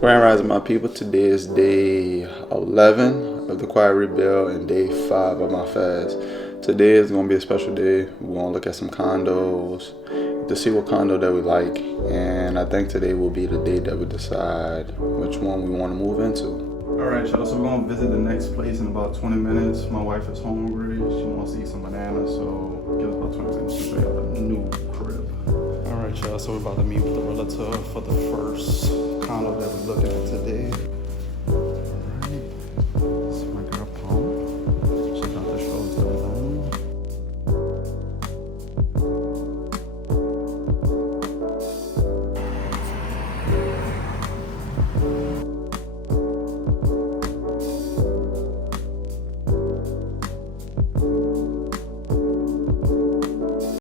Grand Rising, my people. Today is day 11 of the Quiet Rebuild and day 5 of my fast. Today is going to be a special day. We're going to look at some condos to see what condo that we like. And I think today will be the day that we decide which one we want to move into. Alright, y'all, so we're going to visit the next place in about 20 minutes. My wife is hungry. She wants to eat some bananas, so give us about 20 minutes to show y'all the new crib. Alright, y'all, so we're about to meet with the relative for the first condo that we're looking at today.